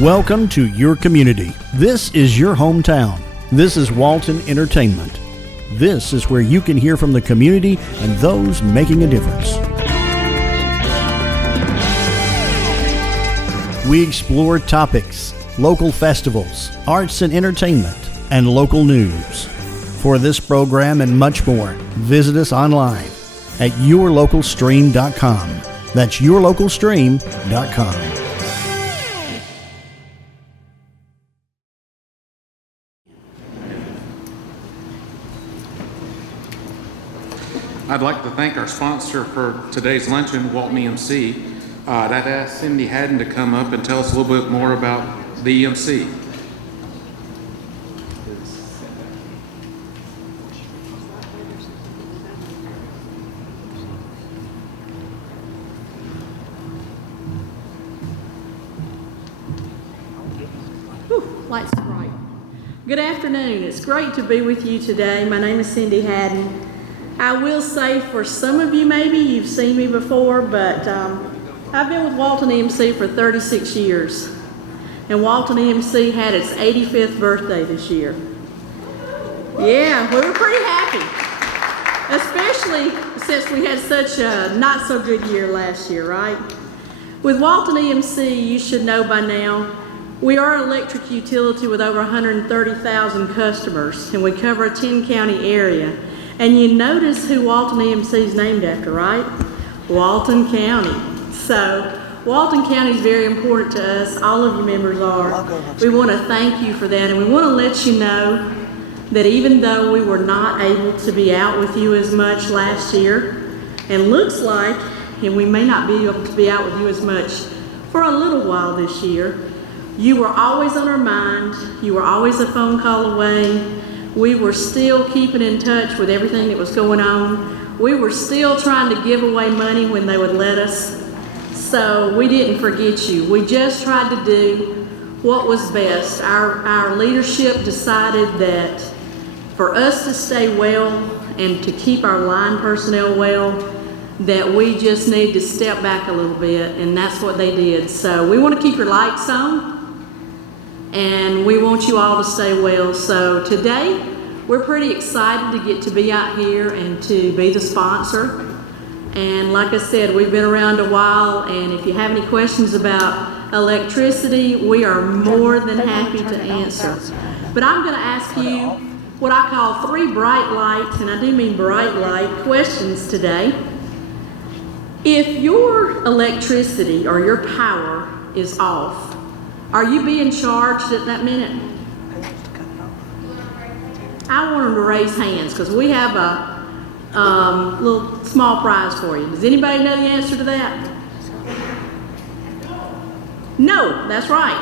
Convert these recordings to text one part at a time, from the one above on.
Welcome to your community. This is your hometown. This is Walton Entertainment. This is where you can hear from the community and those making a difference. We explore topics, local festivals, arts and entertainment, and local news. For this program and much more, visit us online at yourlocalstream.com. That's yourlocalstream.com. I'd like to thank our sponsor for today's luncheon, Walton EMC. I'd ask Cindy Haddon to come up and tell us a little bit more about the EMC. Lights bright. Good afternoon. It's great to be with you today. My name is Cindy Haddon. I will say for some of you maybe you've seen me before, but I've been with Walton EMC for 36 years. And Walton EMC had its 85th birthday this year. Yeah, we were pretty happy. Especially since we had such a not so good year last year, right? With Walton EMC, you should know by now, we are an electric utility with over 130,000 customers, and we cover a 10-county area. And you notice who Walton EMC is named after, right? Walton County. So Walton County is very important to us. All of you members are. We want to thank you for that, and we want to let you know that even though we were not able to be out with you as much last year, and looks like, and we may not be able to be out with you as much for a little while this year, you were always on our mind. You were always a phone call away. We were still keeping in touch with everything that was going on. We were still trying to give away money when they would let us. So we didn't forget you. We just tried to do what was best. Our leadership decided that for us to stay well and to keep our line personnel well, that we just need to step back a little bit, and that's what they did. So we want to keep your lights on, and we want you all to stay well. So today, we're pretty excited to get to be out here and to be the sponsor. And like I said, we've been around a while, and if you have any questions about electricity, we are more than happy to answer. But I'm going to ask you what I call 3 bright lights, and I do mean bright light questions today. If your electricity or your power is off, are you being charged at that minute? I want them to raise hands because we have a little small prize for you. Does anybody know the answer to that? No, that's right.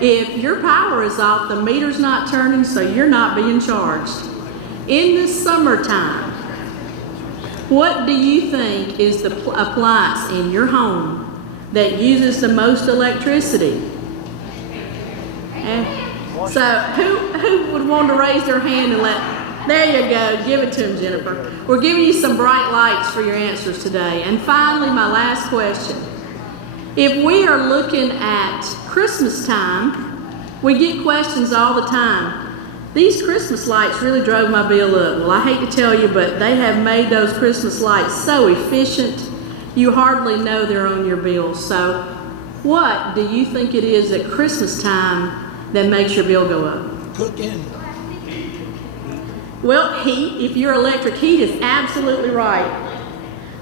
If your power is off, the meter's not turning, so you're not being charged. In the summertime, what do you think is the appliance in your home that uses the most electricity? So who would want to raise their hand and there you go, give it to them, Jennifer. We're giving you some bright lights for your answers today. And finally, my last question. If we are looking at Christmas time, we get questions all the time. These Christmas lights really drove my bill up. Well, I hate to tell you, but they have made those Christmas lights so efficient, you hardly know they're on your bill. So what do you think it is at Christmas time that makes your bill go up? Cooking. Well, heat. If you're electric, heat is absolutely right.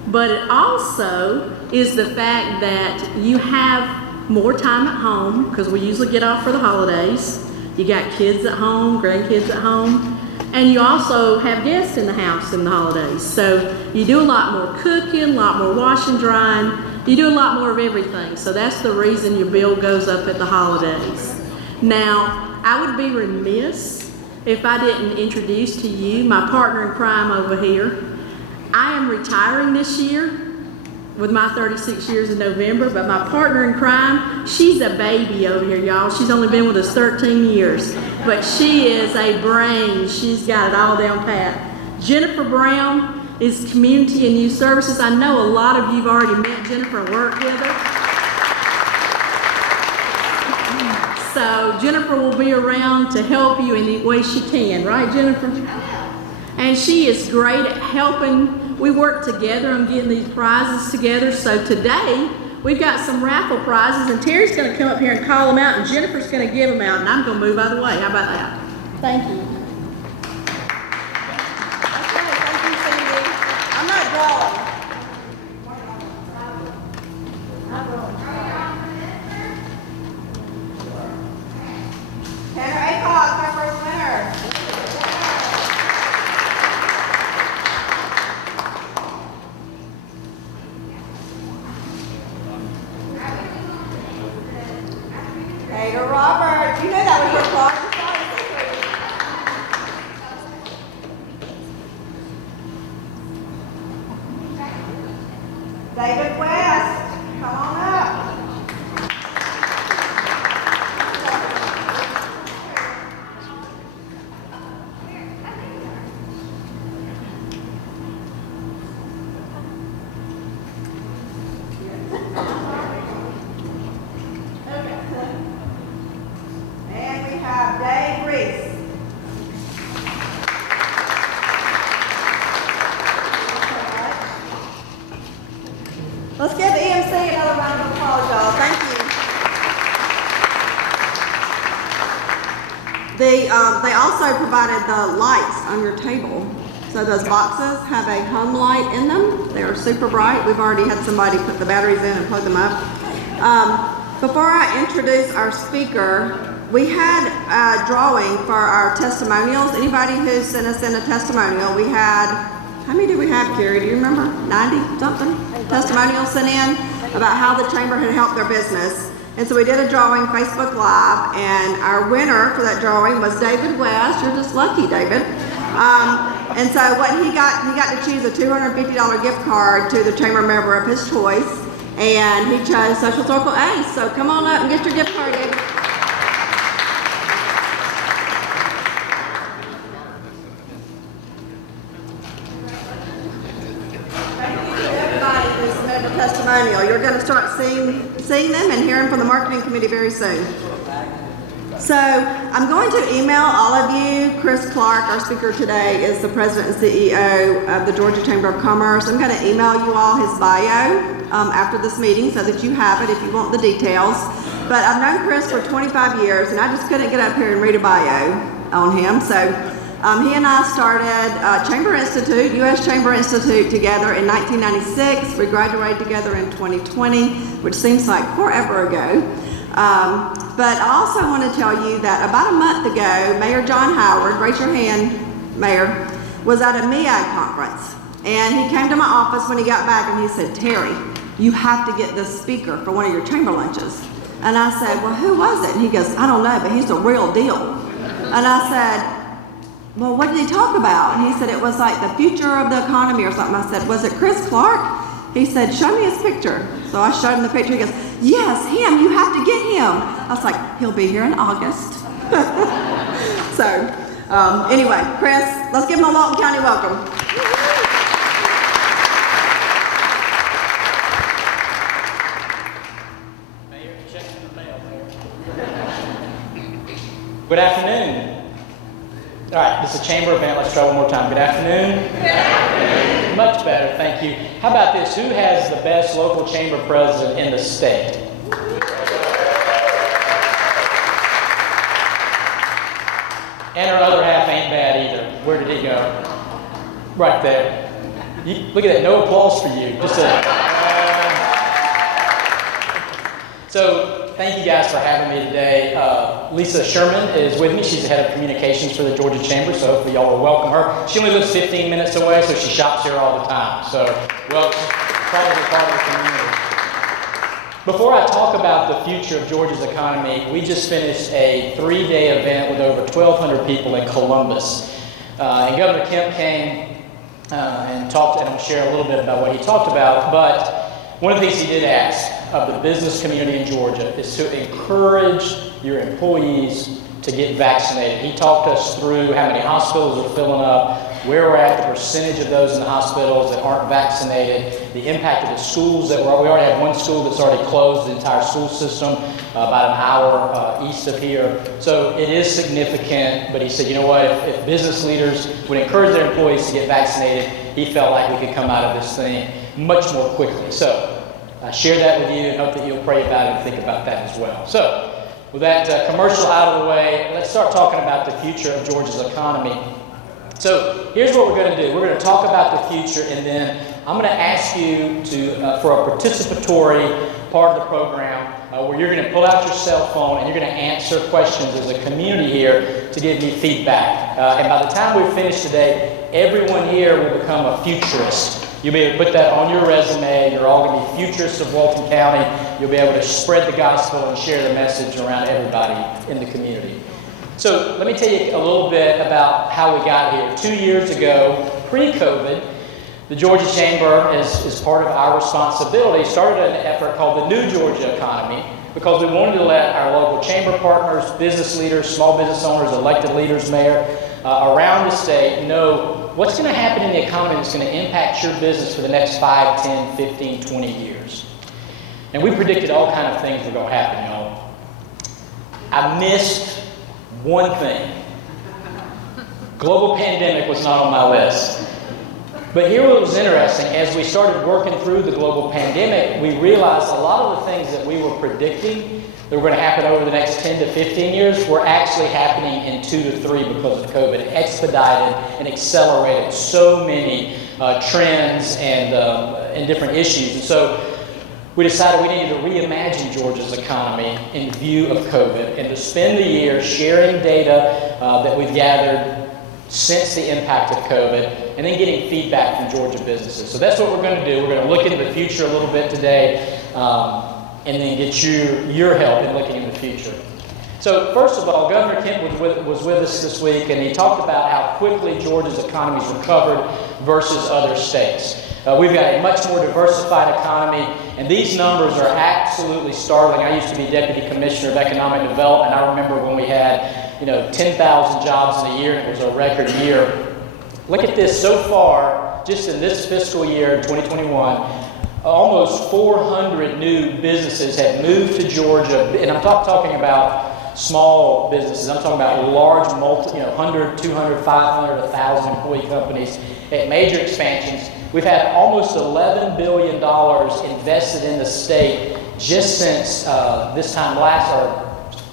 But it also is the fact that you have more time at home because we usually get off for the holidays. You got kids at home, grandkids at home, and you also have guests in the house in the holidays. So you do a lot more cooking, a lot more washing, drying. You do a lot more of everything. So that's the reason your bill goes up at the holidays. Now, I would be remiss if I didn't introduce to you my partner in crime over here. I am retiring this year with my 36 years in November, but my partner in crime, she's a baby over here, y'all. She's only been with us 13 years, but she is a brain. She's got it all down pat. Jennifer Brown is Community and Youth Services. I know a lot of you have already met Jennifer and worked with her. So Jennifer will be around to help you in the way she can, right, Jennifer? And she is great at helping. We work together on getting these prizes together. So today, we've got some raffle prizes, and Terry's going to come up here and call them out, and Jennifer's going to give them out, and I'm going to move out of the way. How about that? Thank you. Okay, thank you, Cindy. I'm not drawing. Tanner Acock, our first winner. Taylor Robert, you know that was your card. David West, come on up. And we have Dave Reese. Let's give EMC another round of applause, y'all. Thank you. They also provided the lights on your table. So those boxes have a home light in them. They are super bright. We've already had somebody put the batteries in and plug them up. Before I introduce our speaker, we had a drawing for our testimonials. Anybody who sent us in a testimonial, we had, how many did we have, Carrie? Do you remember? 90 something testimonials sent in about how the chamber had helped their business. And so we did a drawing Facebook Live, and our winner for that drawing was David West. You're just lucky, David. And so what he got to choose a $250 gift card to the chamber member of his choice, and he chose Social Circle A. So come on up and get your gift card, David. Testimonial. You're going to start seeing them and hearing from the marketing committee very soon. So I'm going to email all of you. Chris Clark, our speaker today, is the president and CEO of the Georgia Chamber of Commerce. I'm going to email you all his bio after this meeting so that you have it if you want the details. But I've known Chris for 25 years, and I just couldn't get up here and read a bio on him. So he and I started Chamber Institute, U.S. Chamber Institute together in 1996. We graduated together in 2020, which seems like forever ago. But I also want to tell you that about a month ago, Mayor John Howard, raise your hand, Mayor, was at a MEAG conference. And he came to my office when he got back and he said, Terry, you have to get this speaker for one of your chamber lunches. And I said, well, who was it? And he goes, I don't know, but he's the real deal. And I said, well, what did he talk about? And he said it was like the future of the economy or something. I said, was it Chris Clark? He said, show me his picture. So I showed him the picture. He goes, yes, him, you have to get him. I was like, he'll be here in August. So anyway, Chris, let's give him a Walton County welcome. Mayor, check in the mail, Mayor. Good afternoon. All right, this is a chamber event. Let's try one more time. Good afternoon. Good afternoon. Much better, thank you. How about this? Who has the best local chamber president in the state? And our other half ain't bad either. Where did he go? Right there. Look at that. No applause for you. Just a. So thank you guys for having me today. Lisa Sherman is with me. She's the head of communications for the Georgia Chamber, so hopefully y'all will welcome her. She only lives 15 minutes away, so she shops here all the time. So, well, she's probably part of the community. Before I talk about the future of Georgia's economy, we just finished a 3-day event with over 1,200 people in Columbus. And Governor Kemp came and talked, and I'll share a little bit about what he talked about, but one of the things he did ask of the business community in Georgia is to encourage your employees to get vaccinated. He talked us through how many hospitals are filling up, where we're at, the percentage of those in the hospitals that aren't vaccinated, the impact of the schools that we already have one school that's already closed the entire school system about an hour east of here. So it is significant, but he said, you know what, if business leaders would encourage their employees to get vaccinated, he felt like we could come out of this thing much more quickly. So I share that with you and hope that you'll pray about it and think about that as well. So with that commercial out of the way, let's start talking about the future of Georgia's economy. So here's what we're going to do. We're going to talk about the future, and then I'm going to ask you to for a participatory part of the program where you're going to pull out your cell phone and you're going to answer questions as a community here to give me feedback. And by the time we finish today, everyone here will become a futurist. You'll be able to put that on your resume. You're all going to be futurists of Walton County. You'll be able to spread the gospel and share the message around everybody in the community. So let me tell you a little bit about how we got here. 2 years ago, pre-COVID, the Georgia Chamber, as part of our responsibility, started an effort called the New Georgia Economy because we wanted to let our local chamber partners, business leaders, small business owners, elected leaders, mayor, around the state know what's going to happen in the economy that's going to impact your business for the next 5, 10, 15, 20 years. And we predicted all kinds of things were going to happen, y'all. I missed one thing. Global pandemic was not on my list. But here what was interesting, as we started working through the global pandemic, we realized a lot of the things that we were predicting that were going to happen over the next 10 to 15 years were actually happening in 2 to 3 because of COVID. It expedited and accelerated so many trends and different issues. And so we decided we needed to reimagine Georgia's economy in view of COVID and to spend the year sharing data that we've gathered since the impact of COVID, and then getting feedback from Georgia businesses. So that's what we're going to do. We're going to look into the future a little bit today, and then get your help in looking in the future. So first of all, Governor Kemp was with us this week, and he talked about how quickly Georgia's economy's recovered versus other states. We've got a much more diversified economy, and these numbers are absolutely startling. I used to be Deputy Commissioner of Economic Development. I remember when we had 10,000 jobs in a year, and it was a record year. Look at this. So far, just in this fiscal year, 2021, almost 400 new businesses have moved to Georgia. And I'm talking about small businesses. I'm talking about large, 100, 200, 500, 1,000 employee companies at major expansions. We've had almost $11 billion invested in the state just since this time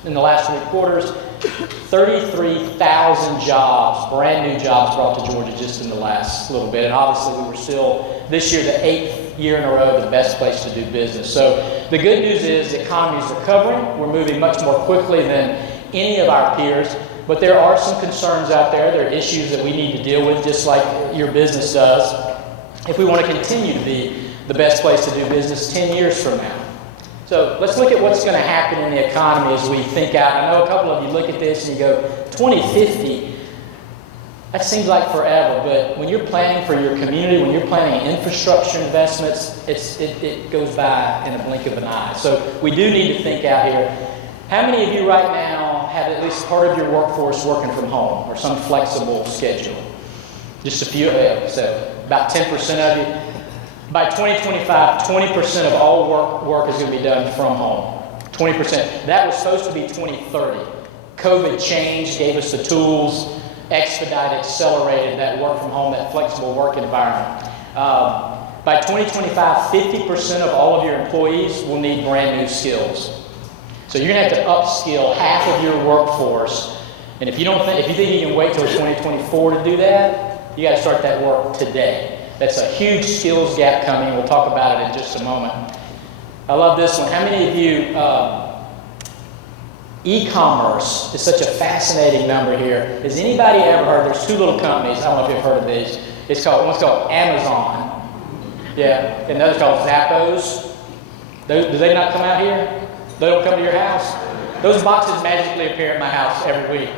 in the last 3 quarters. 33,000 jobs, brand new jobs brought to Georgia just in the last little bit. And obviously we were still, this year, the 8th year in a row, the best place to do business. So the good news is the economy is recovering. We're moving much more quickly than any of our peers. But there are some concerns out there. There are issues that we need to deal with, just like your business does, if we want to continue to be the best place to do business 10 years from now. So let's look at what's going to happen in the economy as we think out. I know a couple of you look at this and you go, 2050, that seems like forever, but when you're planning for your community, when you're planning infrastructure investments, it goes by in a blink of an eye. So we do need to think out here. How many of you right now have at least part of your workforce working from home or some flexible schedule? Just a few, so about 10% of you. By 2025, 20% of all work is going to be done from home. 20%. That was supposed to be 2030. COVID changed, gave us the tools, expedited, accelerated that work from home, that flexible work environment. By 2025, 50% of all of your employees will need brand new skills. So you're going to have to upskill half of your workforce. And if you think you can wait till 2024 to do that, you got to start that work today. That's a huge skills gap coming. We'll talk about it in just a moment. I love this one. How many of you, e-commerce is such a fascinating number here. Has anybody ever heard, there's 2 little companies, I don't know if you've heard of these. One's called Amazon. Yeah, and the other's called Zappos. Do they not come out here? They don't come to your house? Those boxes magically appear at my house every week.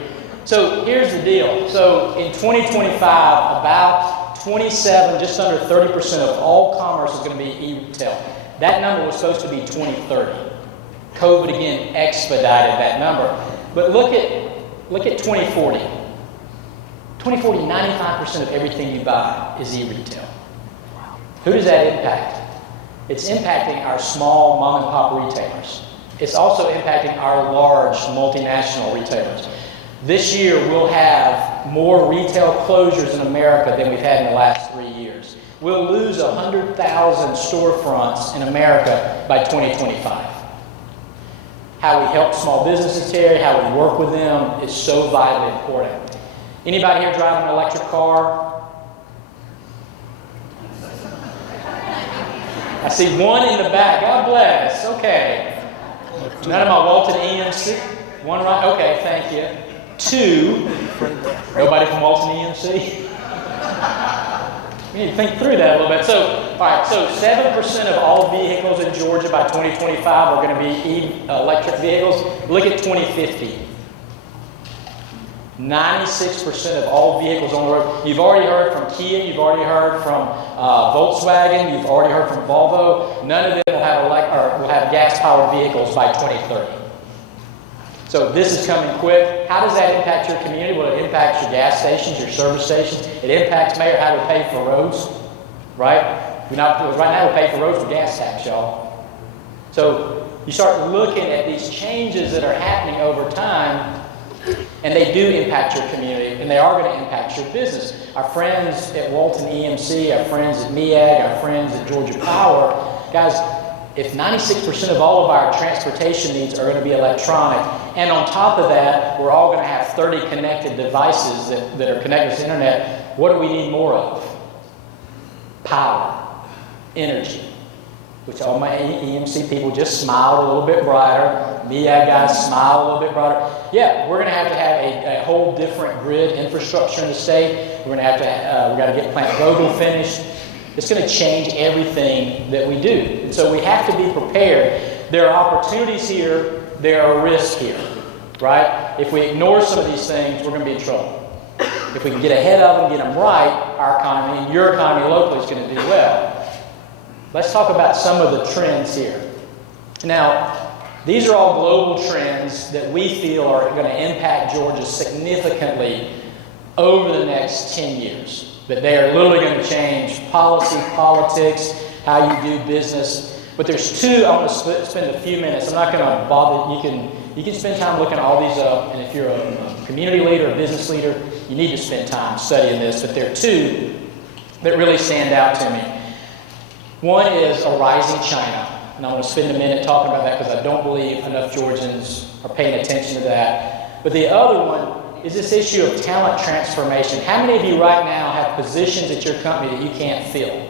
So here's the deal. So in 2025, about 27, just under 30% of all commerce is going to be e-retail. That number was supposed to be 2030. COVID again expedited that number. But look at 2040. 2040, 95% of everything you buy is e-retail. Who does that impact? It's impacting our small mom and pop retailers. It's also impacting our large multinational retailers. This year, we'll have more retail closures in America than we've had in the last 3 years. We'll lose 100,000 storefronts in America by 2025. How we help small businesses, Terry, how we work with them is so vitally important. Anybody here driving an electric car? I see one in the back. God bless. Okay. None of my Walton EMC? One right? Okay, thank you. Two. Nobody from Walton EMC? We need to think through that a little bit. So, all right, so 7% of all vehicles in Georgia by 2025 are going to be electric vehicles. Look at 2050. 96% of all vehicles on the road. You've already heard from Kia, you've already heard from Volkswagen, you've already heard from Volvo. None of them will have gas-powered vehicles by 2030. So this is coming quick. How does that impact your community? Well, it impacts your gas stations, your service stations. It impacts, Mayor, how we pay for roads, right? Right now we pay for roads with gas tax, y'all. So you start looking at these changes that are happening over time, and they do impact your community, and they are going to impact your business. Our friends at Walton EMC, our friends at MEAG, our friends at Georgia Power, guys, if 96% of all of our transportation needs are going to be electronic, and on top of that, we're all going to have 30 connected devices that are connected to the internet, what do we need more of? Power, energy, which all my EMC people just smiled a little bit brighter. MEAG guys smile a little bit brighter. Yeah, we're going to have a whole different grid infrastructure in the state. We're going to have to, we got to get Plant Vogtle finished. It's going to change everything that we do. And so we have to be prepared. There are opportunities here. There are risks here, right? If we ignore some of these things, we're going to be in trouble. If we can get ahead of them, get them right, our economy and your economy locally is going to do well. Let's talk about some of the trends here. Now, these are all global trends that we feel are going to impact Georgia significantly over the next 10 years. That they are literally going to change policy, politics, how you do business. But there's two I want to spend a few minutes. I'm not going to bother. You can spend time looking all these up. And if you're a community leader, a business leader, you need to spend time studying this. But there are two that really stand out to me. One is a rising China. And I want to spend a minute talking about that because I don't believe enough Georgians are paying attention to that. But the other one is this issue of talent transformation. How many of you right now have positions at your company that you can't fill?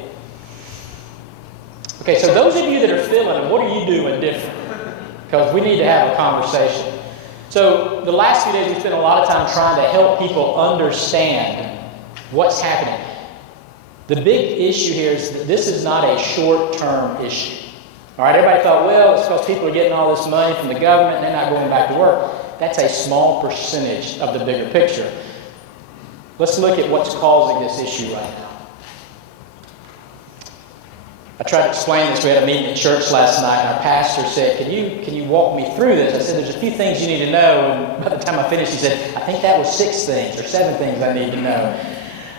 Okay, so those of you that are filling them, what are you doing different? Because we need to have a conversation. So the last few days, we spent a lot of time trying to help people understand what's happening. The big issue here is that this is not a short-term issue. All right, everybody thought, well, it's because people are getting all this money from the government and they're not going back to work. That's a small percentage of the bigger picture. Let's look at what's causing this issue right now. I tried to explain this. We had a meeting at church last night, and our pastor said, can you walk me through this? I said, there's a few things you need to know. And by the time I finished, he said, I think that was 6 things or 7 things I need to know.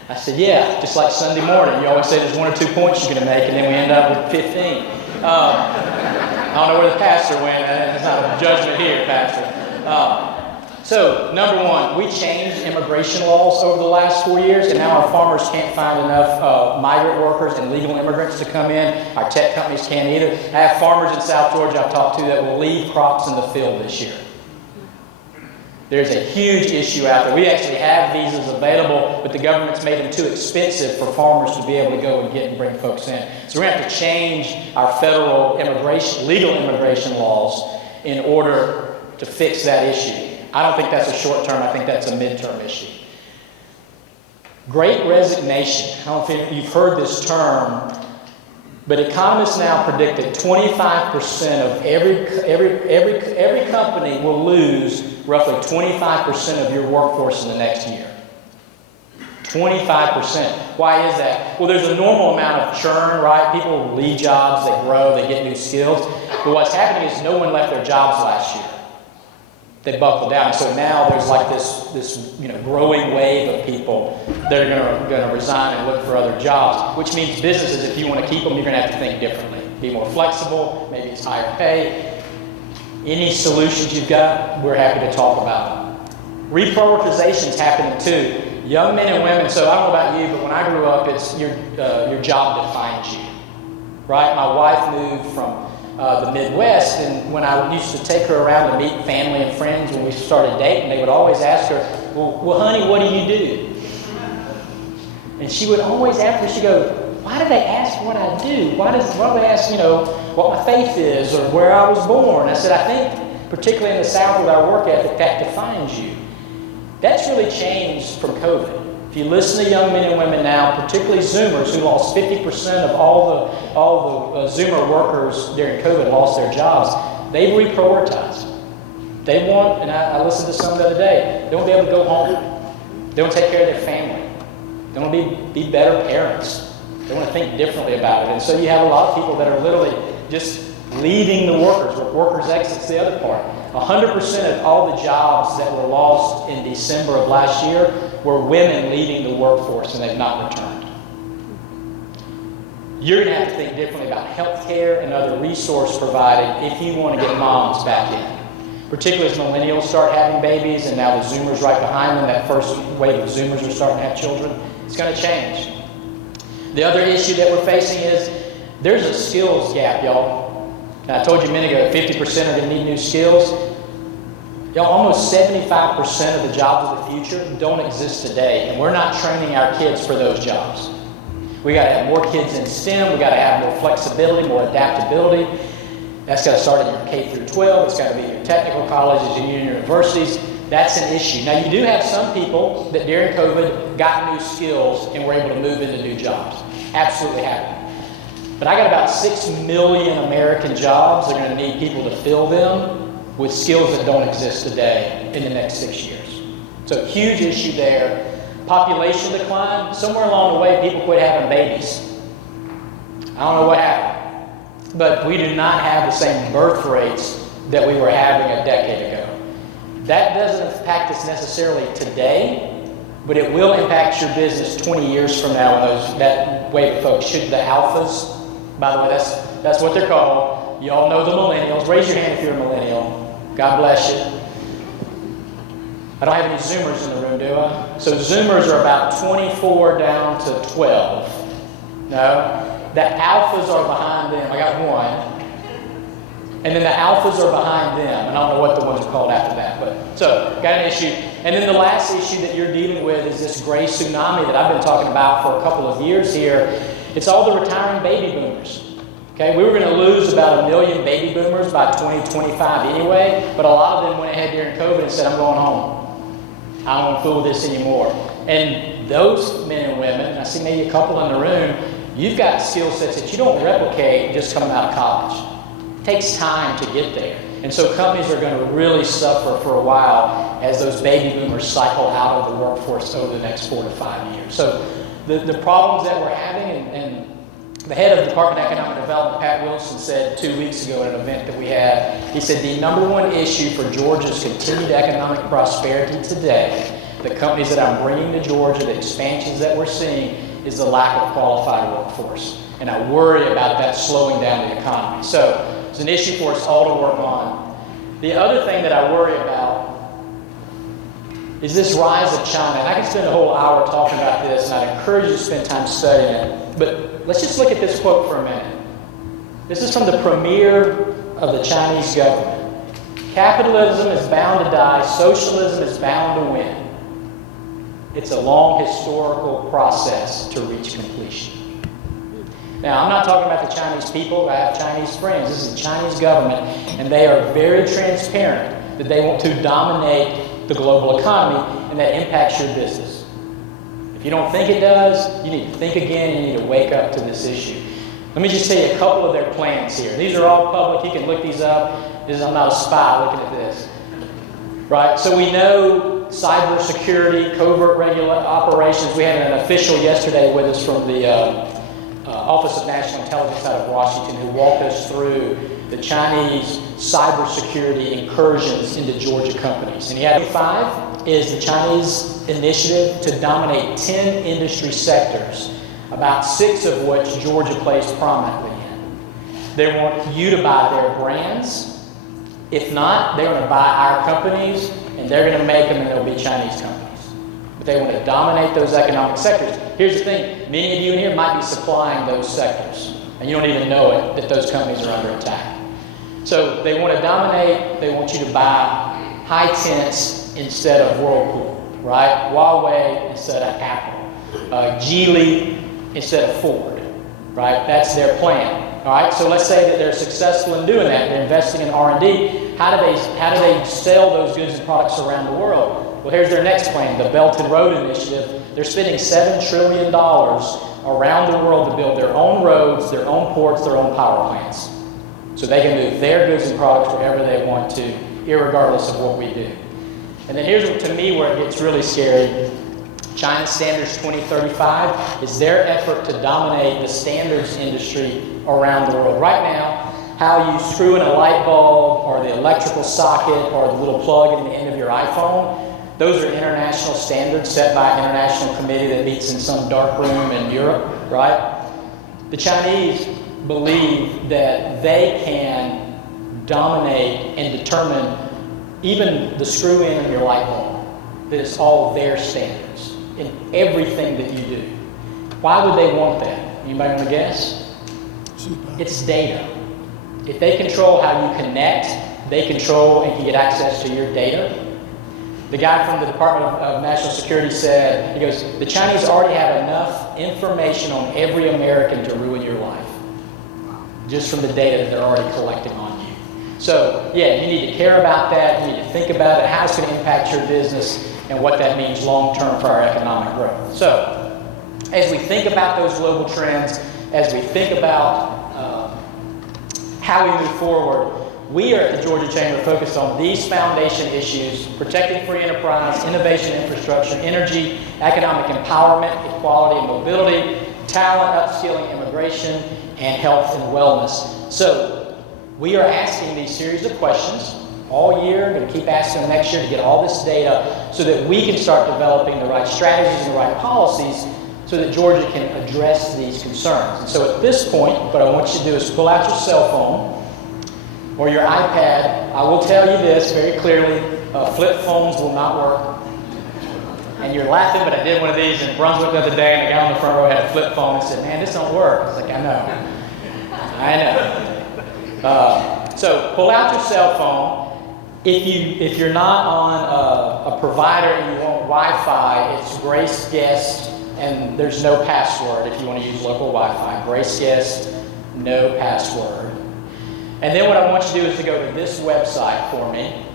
I said, yeah, just like Sunday morning. You always say there's 1 or 2 points you're going to make, and then we end up with 15. I don't know where the pastor went. It's not a judgment here, pastor. So, number one, we changed immigration laws over the last 4 years, and now our farmers can't find enough migrant workers and legal immigrants to come in. Our tech companies can't either. I have farmers in South Georgia I've talked to that will leave crops in the field this year. There's a huge issue out there. We actually have visas available, but the government's made them too expensive for farmers to be able to go and get and bring folks in. So we're going to have to change our federal legal immigration laws in order to fix that issue. I don't think that's a short term. I think that's a midterm issue. Great resignation. I don't think you've heard this term, but economists now predict that 25% of every company will lose roughly 25% of your workforce in the next year. 25%. Why is that? Well, there's a normal amount of churn, right? People leave jobs, they grow, they get new skills. But what's happening is no one left their jobs last year. They buckled down. So now there's like this growing wave of people that are going to resign and look for other jobs, which means businesses, if you want to keep them, you're going to have to think differently. Be more flexible, maybe it's higher pay. Any solutions you've got, we're happy to talk about. Reprioritization is happening too. Young men and women, so I don't know about you, but when I grew up, it's your job defines you, right? My wife moved from the Midwest, and when I used to take her around to meet family and friends when we started dating, they would always ask her, well honey, what do you do? And she would always, after she'd go, why do they ask what I do? Why do they ask, what my faith is or where I was born? I said, I think, particularly in the South with our work ethic, that defines you. That's really changed from COVID. If you listen to young men and women now, particularly Zoomers who lost 50% of all the Zoomer workers during COVID lost their jobs, they've reprioritized. They want, and I listened to some the other day, they want to be able to go home. They want to take care of their family. They want to be better parents. They want to think differently about it. And so you have a lot of people that are literally just leading the workers. Workers exit's the other part. 100% of all the jobs that were lost in December of last year were women leading the workforce, and they've not returned. You're going to have to think differently about health care and other resource providing if you want to get moms back in. Particularly as millennials start having babies, and now the Zoomers right behind them, that first wave of Zoomers are starting to have children. It's going to change. The other issue that we're facing is there's a skills gap, y'all. Now, I told you a minute ago that 50% are going to need new skills. Y'all, almost 75% of the jobs of the future don't exist today, and we're not training our kids for those jobs. We got to have more kids in STEM. We got to have more flexibility, more adaptability. That's got to start in your K through 12. It's got to be your technical colleges and your universities. That's an issue. Now, you do have some people that during COVID got new skills and were able to move into new jobs. Absolutely happened. But I got about 6 million American jobs that are going to need people to fill them with skills that don't exist today in the next 6 years. So huge issue there. Population decline. Somewhere along the way, people quit having babies. I don't know what happened. But we do not have the same birth rates that we were having a decade ago. That doesn't impact us necessarily today, but it will impact your business 20 years from now when that wave of folks should, the alphas, by the way, that's what they're called. You all know the millennials. Raise your hand if you're a millennial. God bless you. I don't have any Zoomers in the room, do I? So Zoomers are about 24 down to 12. No? The alphas are behind them. I got one. And then the alphas are behind them. And I don't know what the ones are called after that. But so, got an issue. And then the last issue that you're dealing with is this gray tsunami that I've been talking about for a couple of years here. It's all the retiring baby boomers. Okay, we were going to lose about 1 million baby boomers by 2025 anyway, but a lot of them went ahead during COVID and said, I'm going home. I don't want to fool with this anymore. And those men and women, and I see maybe a couple in the room, you've got skill sets that you don't replicate just coming out of college. It takes time to get there. And so companies are going to really suffer for a while as those baby boomers cycle out of the workforce over the next 4 to 5 years. So the problems that we're having, and the head of the Department of Economic Development, Pat Wilson, said 2 weeks ago at an event that we had, he said the number one issue for Georgia's continued economic prosperity today, the companies that I'm bringing to Georgia, the expansions that we're seeing, is the lack of qualified workforce. And I worry about that slowing down the economy. So it's an issue for us all to work on. The other thing that I worry about is this rise of China. And I can spend a whole hour talking about this, and I'd encourage you to spend time studying it. But let's just look at this quote for a minute. This is from the premier of the Chinese government. Capitalism is bound to die. Socialism is bound to win. It's a long historical process to reach completion. Now, I'm not talking about the Chinese people. I have Chinese friends. This is the Chinese government, and they are very transparent that they want to dominate the global economy, and that impacts your business. If you don't think it does, you need to think again. You need to wake up to this issue. Let me just tell you a couple of their plans here. These are all public. You can look these up. I'm not a spy looking at this. Right? So we know cybersecurity, covert operations. We had an official yesterday with us from the Office of National Intelligence out of Washington who walked us through the Chinese cybersecurity incursions into Georgia companies. And he had 5 is the Chinese initiative to dominate 10 industry sectors, about 6 of which Georgia plays prominently in. They want you to buy their brands. If not, they're going to buy our companies, and they're going to make them, and they'll be Chinese companies. But they want to dominate those economic sectors. Here's the thing. Many of you in here might be supplying those sectors, and you don't even know it, that those companies are under attack. So they want to dominate. They want you to buy Hisense instead of Whirlpool, right? Huawei instead of Apple. Geely instead of Ford, right? That's their plan. All right, so let's say that they're successful in doing that. They're investing in R&D. How do they sell those goods and products around the world? Well, here's their next plan, the Belt and Road Initiative. They're spending $7 trillion around the world to build their own roads, their own ports, their own power plants. So they can move their goods and products wherever they want to, irregardless of what we do. And then here's, to me, where it gets really scary. China Standards 2035 is their effort to dominate the standards industry around the world. Right now, how you screw in a light bulb or the electrical socket or the little plug in the end of your iPhone, those are international standards set by an international committee that meets in some dark room in Europe, right? The Chinese believe that they can dominate and determine even the screw in of your light bulb, that it's all their standards in everything that you do. Why would they want that? Anybody want to guess? It's data. If they control how you connect, they control and can get access to your data. The guy from the Department of National Security said, he goes, the Chinese already have enough information on every American to ruin your life, just from the data that they're already collecting on you. So, yeah, you need to care about that. You need to think about it, how it's going to impact your business, and what that means long-term for our economic growth. So, as we think about those global trends, as we think about how we move forward, we are at the Georgia Chamber focused on these foundation issues: protecting free enterprise, innovation infrastructure, energy, economic empowerment, equality and mobility, talent, upskilling, immigration, and health and wellness. So we are asking these series of questions all year. We're going to keep asking them next year to get all this data so that we can start developing the right strategies and the right policies so that Georgia can address these concerns. And so at this point, what I want you to do is pull out your cell phone or your iPad. I will tell you this very clearly, flip phones will not work. And you're laughing, but I did one of these in Brunswick the other day, and the guy on the front row had a flip phone and said, man, this don't work. I was like, I know. So pull out your cell phone. If you're not on a provider and you want Wi-Fi, it's Grace Guest, and there's no password if you want to use local Wi-Fi. Grace Guest, no password. And then what I want you to do is to go to this website for me.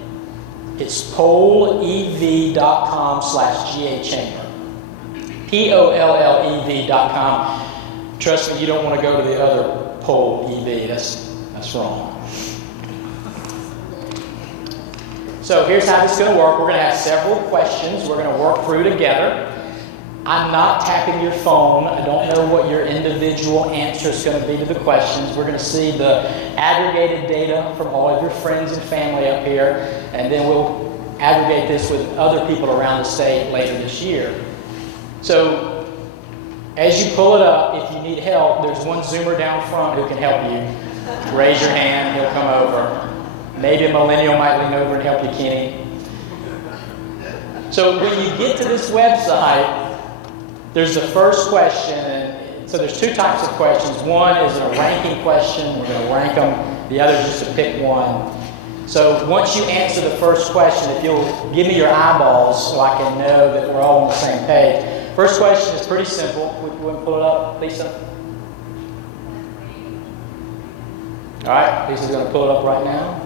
It's pollev.com/GAChamber. POLLEV.com. Trust me, you don't want to go to the other poll EV. That's wrong. So here's how this is going to work. We're going to have several questions we're going to work through together. I'm not tapping your phone. I don't know what your individual answer is going to be to the questions. We're going to see the aggregated data from all of your friends and family up here, and then we'll aggregate this with other people around the state later this year. So as you pull it up, if you need help, there's one Zoomer down front who can help you. Raise your hand, he'll come over. Maybe a millennial might lean over and help you, Kenny. So when you get to this website, there's the first question, and so there's two types of questions. One is a ranking question. We're going to rank them. The other is just to pick one. So once you answer the first question, if you'll give me your eyeballs so I can know that we're all on the same page. First question is pretty simple. We want to pull it up, Lisa? All right, Lisa's going to pull it up right now.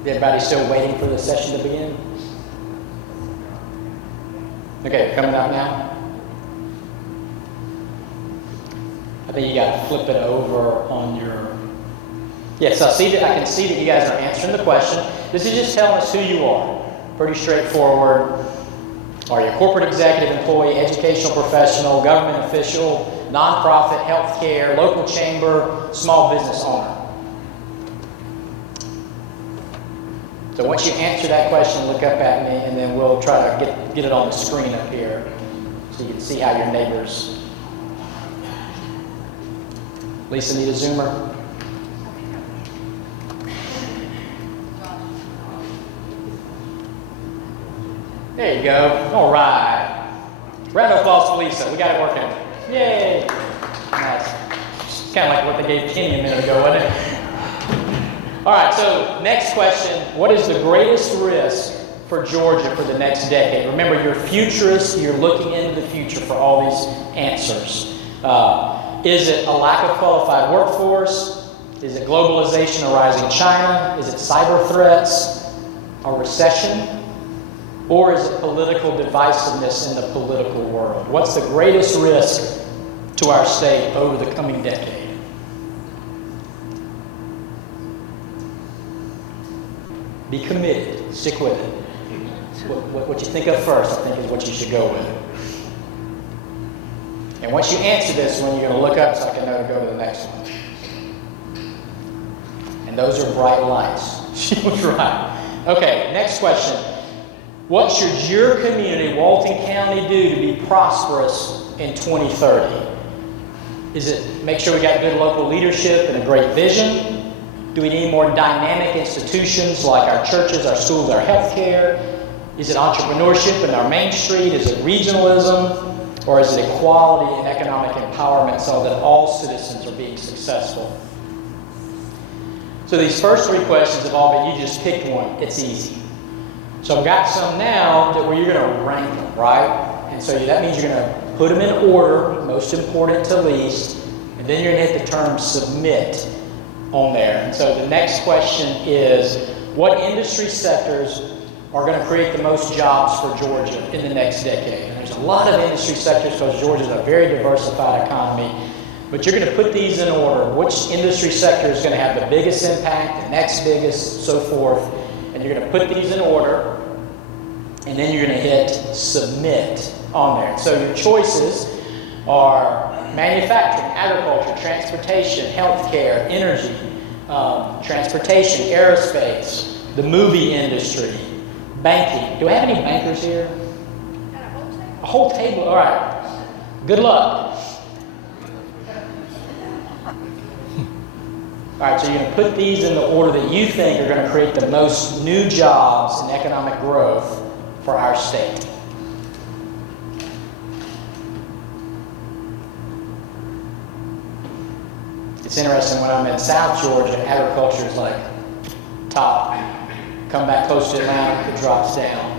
Is everybody still waiting for the session to begin? Okay, coming up now. I think you got to flip it over on your. Yes, I can see that you guys are answering the question. This is just telling us who you are. Pretty straightforward. Are you a corporate executive, employee, educational professional, government official, nonprofit, healthcare, local chamber, small business owner? So once you answer that question, look up at me, and then we'll try to get it on the screen up here so you can see how your neighbors. Lisa, need a zoomer? There you go. All right. Round of applause for Lisa. We got it working. Yay. Nice. Kind of like what they gave Kenny a minute ago, wasn't it? All right, so next question. What is the greatest risk for Georgia for the next decade? Remember, you're futurists. You're looking into the future for all these answers. Is it a lack of qualified workforce? Is it globalization, a rising China? Is it cyber threats, a recession? Or is it political divisiveness in the political world? What's the greatest risk to our state over the coming decade? Be committed. Stick with it. What you think of first, I think, is what you should go with. And once you answer this one, you're going to look up so I can know to go to the next one. And those are bright lights. She was right. Okay, next question. What should your community, Walton County, do to be prosperous in 2030? Is it make sure we got good local leadership and a great vision? Do we need more dynamic institutions like our churches, our schools, our healthcare? Is it entrepreneurship in our Main Street? Is it regionalism? Or is it equality and economic empowerment so that all citizens are being successful? So these first three questions have all been, you just picked one. It's easy. So I've got some now that where you're going to rank them, right? And so that means you're going to put them in order, most important to least, and then you're going to hit the term submit on there. And so the next question is, what industry sectors are going to create the most jobs for Georgia in the next decade? And there's a lot of industry sectors because Georgia is a very diversified economy. But you're going to put these in order. Which industry sector is going to have the biggest impact, the next biggest, so forth. And you're going to put these in order. And then you're going to hit submit on there. So your choices are manufacturing, agriculture, transportation, healthcare, energy, transportation, aerospace, the movie industry, banking. Do I have any bankers here? A whole table. All right. Good luck. All right, so you're going to put these in the order that you think are going to create the most new jobs and economic growth for our state. It's interesting, when I'm in South Georgia, agriculture is like top. Come back close to Atlanta, it drops down.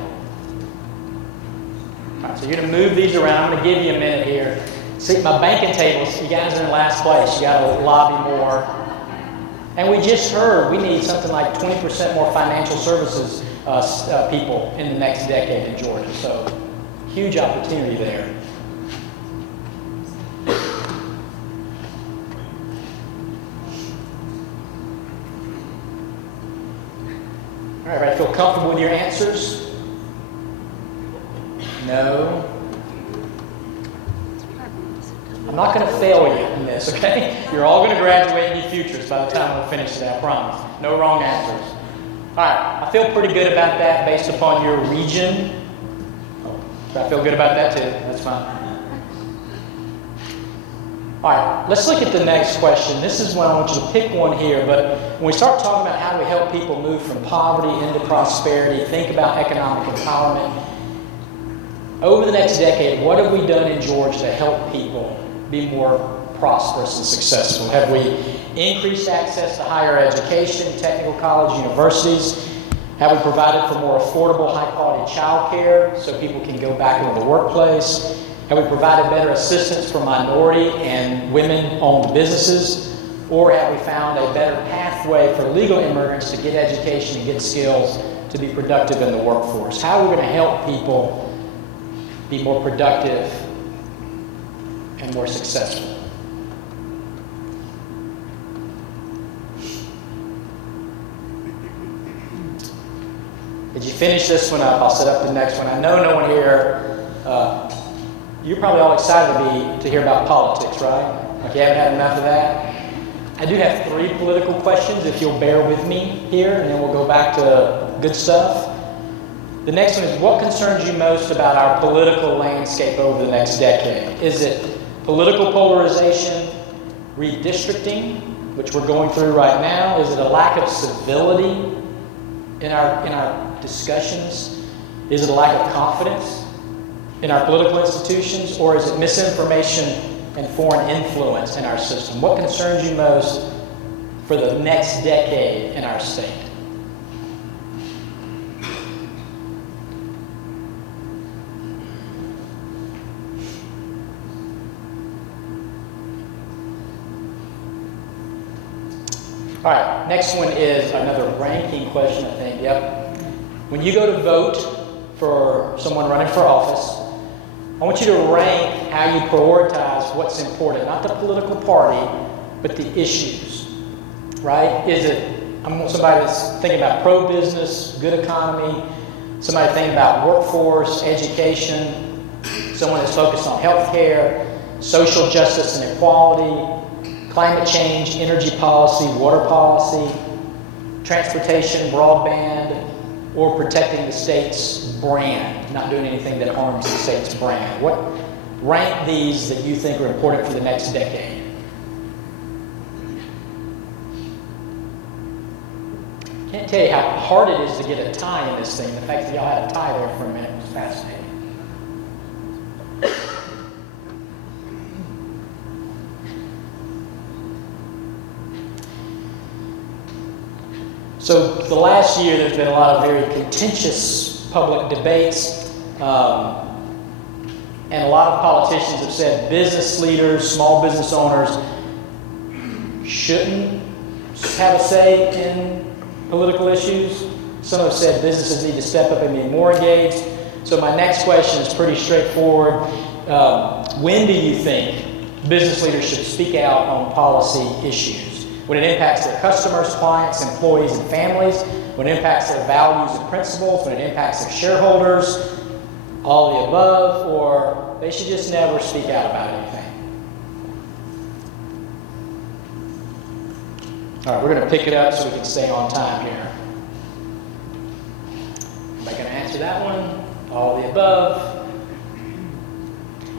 All right, so you're going to move these around. I'm going to give you a minute here. See, my banking tables, you guys are in last place. You got to lobby more. And we just heard we need something like 20% more financial services people in the next decade in Georgia. So, huge opportunity there. All right, everybody feel comfortable with your answers? No? I'm not going to fail you in this, okay? You're all going to graduate and be futurists by the time we're finished today, I promise. No wrong answers. All right, I feel pretty good about that based upon your region. So I feel good about that too. That's fine. All right, let's look at the next question. This is when I want you to pick one here, but when we start talking about how do we help people move from poverty into prosperity, think about economic empowerment. Over the next decade, what have we done in Georgia to help people be more prosperous and successful? Have we increased access to higher education, technical college, universities? Have we provided for more affordable, high-quality child care so people can go back into the workplace? Have we provided better assistance for minority and women-owned businesses? Or have we found a better pathway for legal immigrants to get education and get skills to be productive in the workforce? How are we going to help people be more productive and more successful? Did you finish this one up? I'll set up the next one. I know no one here, you're probably all excited to hear about politics, right? Like you haven't had enough of that? I do have 3 political questions, if you'll bear with me here, and then we'll go back to good stuff. The next one is, what concerns you most about our political landscape over the next decade? Is it political polarization, redistricting, which we're going through right now? Is it a lack of civility in our discussions? Is it a lack of confidence in our political institutions? Or is it misinformation and foreign influence in our system? What concerns you most for the next decade in our state? All right, next one is another ranking question, I think. Yep. When you go to vote for someone running for office, I want you to rank how you prioritize what's important, not the political party, but the issues, right? Is it, I want somebody that's thinking about pro-business, good economy, somebody thinking about workforce, education, someone that's focused on healthcare, social justice and equality, climate change, energy policy, water policy, transportation, broadband, or protecting the state's brand, not doing anything that harms the state's brand. Rank these that you think are important for the next decade. Can't tell you how hard it is to get a tie in this thing. The fact that y'all had a tie there for a minute was fascinating. So the last year, there's been a lot of very contentious public debates, and a lot of politicians have said business leaders, small business owners shouldn't have a say in political issues. Some have said businesses need to step up and be more engaged. So my next question is pretty straightforward. When do you think business leaders should speak out on policy issues? When it impacts their customers, clients, employees, and families, when it impacts their values and principles, when it impacts their shareholders, all of the above, or they should just never speak out about anything. All right, we're going to pick it up so we can stay on time here. Am I going to answer that one? All of the above.